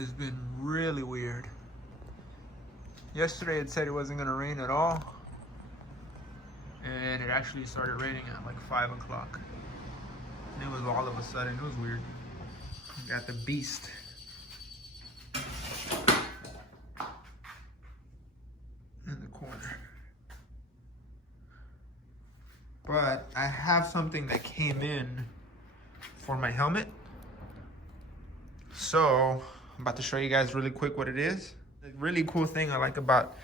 has been really weird. Yesterday it said it wasn't gonna rain at all, and it actually started raining at like 5 o'clock. And it was all of a sudden, it was weird. Got the beast. In the corner. But I have something that came in for my helmet. So I'm about to show you guys really quick what it is. The really cool thing I like about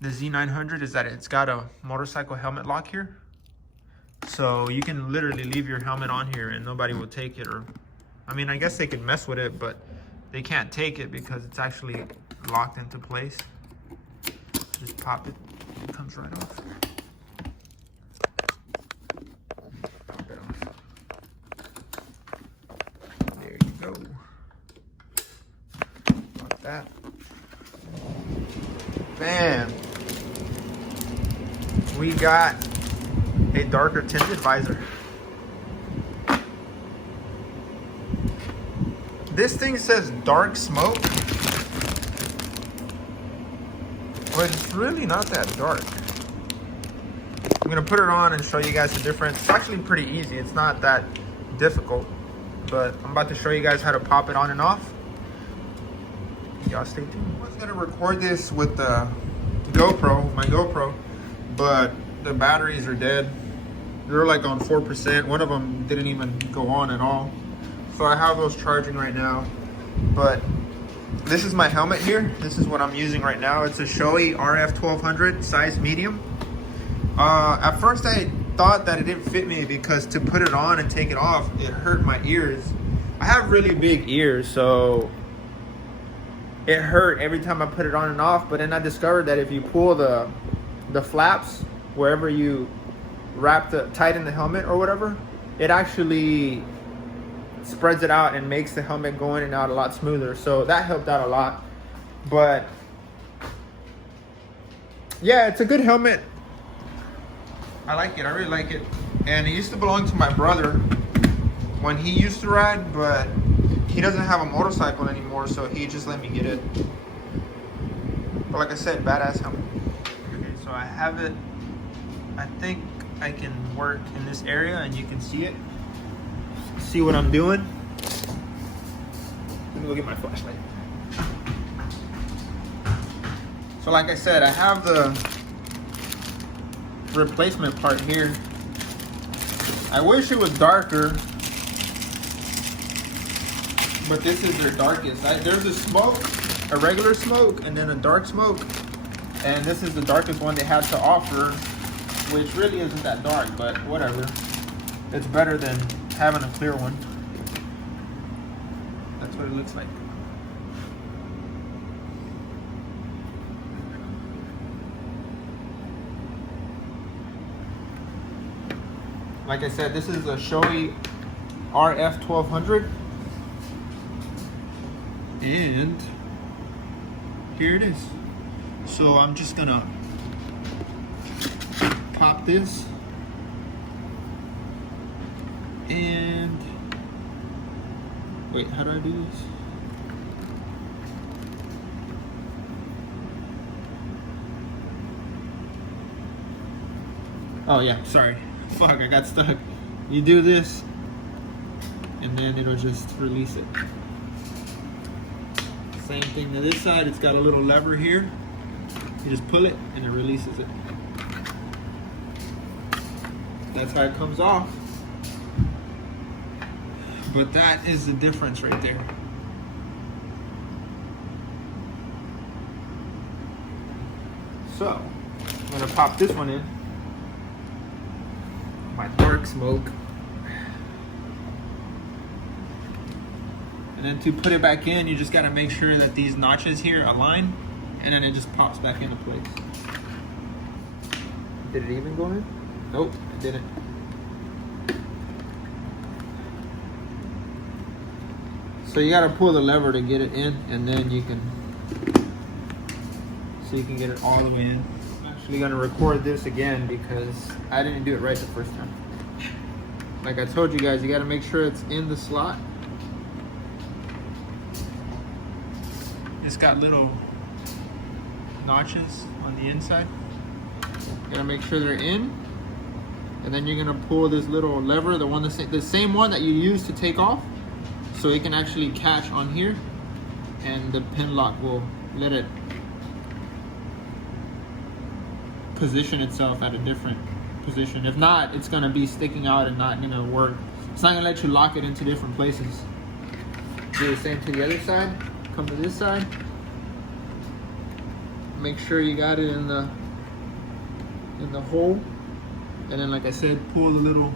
the Z900 is that it's got a motorcycle helmet lock here. So you can literally leave your helmet on here and nobody will take it. Or, I mean, I guess they could mess with it, but they can't take it because it's actually locked into place. Just pop it, it comes right off. Pop it off. There you go. Like that. Bam. We got a darker tinted visor. This thing says dark smoke, but it's really not that dark. I'm gonna put it on and show you guys the difference. It's actually pretty easy. It's not that difficult, but I'm about to show you guys how to pop it on and off. Y'all stay tuned. I was gonna record this with the GoPro, my GoPro, but the batteries are dead. They're like on 4%. One of them didn't even go on at all. So I have those charging right now. But this is my helmet here. This is what I'm using right now. It's a Shoei RF1200 size medium. At first I thought that it didn't fit me because to put it on and take it off, it hurt my ears. I have really big ears, so it hurt every time I put it on and off. But then I discovered that if you pull the flaps wherever you tighten the helmet or whatever, it actually spreads it out and makes the helmet go in and out a lot smoother. So that helped out a lot. But yeah, it's a good helmet. I like it. I really like it. And it used to belong to my brother when he used to ride, but he doesn't have a motorcycle anymore, so he just let me get it. But like I said, badass helmet. Okay, so I have it. I think I can work in this area and you can see it. See what I'm doing. Let me go get my flashlight. So like I said, I have the replacement part here. I wish it was darker, but this is their darkest. There's a smoke, a regular smoke, and then a dark smoke. And this is the darkest one they had to offer, which really isn't that dark, but whatever. It's better than having a clear one. That's what it looks like. Like I said, this is a Shoei RF1200. And here it is. So I'm just gonna pop this. And wait, how do I do this? Oh yeah, sorry. Fuck, I got stuck. You do this, and then it'll just release it. Same thing to this side. It's got a little lever here. You just pull it, and it releases it. That's how it comes off. But that is the difference right there. So, I'm gonna pop this one in. My dark smoke. And then to put it back in, you just gotta make sure that these notches here align, and then it just pops back into place. Did it even go in? Nope, it didn't. So you gotta pull the lever to get it in, and then you can get it all the way in. I'm actually gonna record this again because I didn't do it right the first time. Like I told you guys, you gotta make sure it's in the slot. it's got little notches on the inside. You gotta make sure they're in. And then you're gonna pull this little lever, the same one that you use to take off, so it can actually catch on here, and the pin lock will let it position itself at a different position. If not, it's gonna be sticking out and not gonna work. It's not gonna let you lock it into different places. Do the same to the other side. Come to this side. Make sure you got it in the hole. And then, like I said, pull the little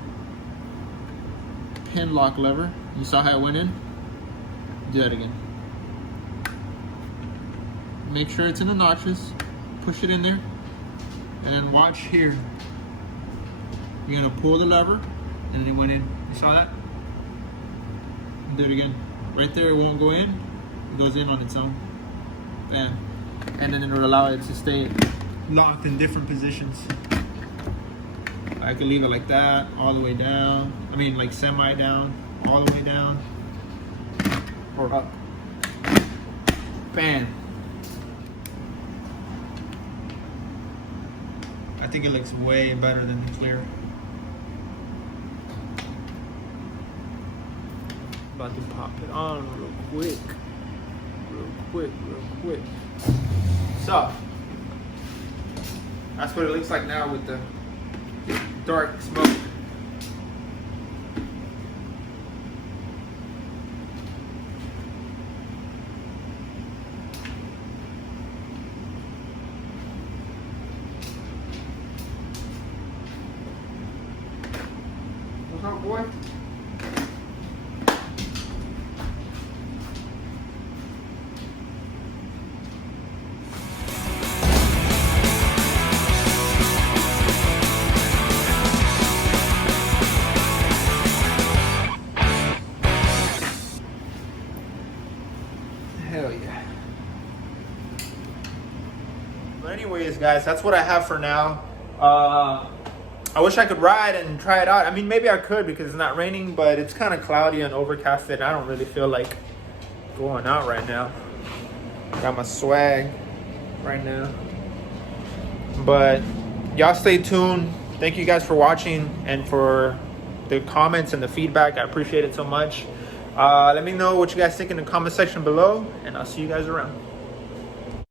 pin lock lever. You saw how it went in? Do that again. Make sure it's in the notches. Push it in there. And then watch here. You're gonna pull the lever, and then it went in. You saw that? Do it again. Right there, it won't go in. It goes in on its own. Bam. And then it will allow it to stay locked in different positions. I could leave it like that, all the way down. I mean, like semi down, all the way down, or up. Bam. I think it looks way better than the clear. About to pop it on real quick. So, that's what it looks like now with the dark smoke. What's up, boy? Hell yeah. But anyways, guys, that's what I have for now. I wish I could ride and try it out. I mean, maybe I could because it's not raining, but it's kind of cloudy and overcasted. I don't really feel like going out right now. Got my swag right now. But y'all stay tuned. Thank you guys for watching and for the comments and the feedback. I appreciate it so much. Let me know what you guys think in the comment section below, and I'll see you guys around.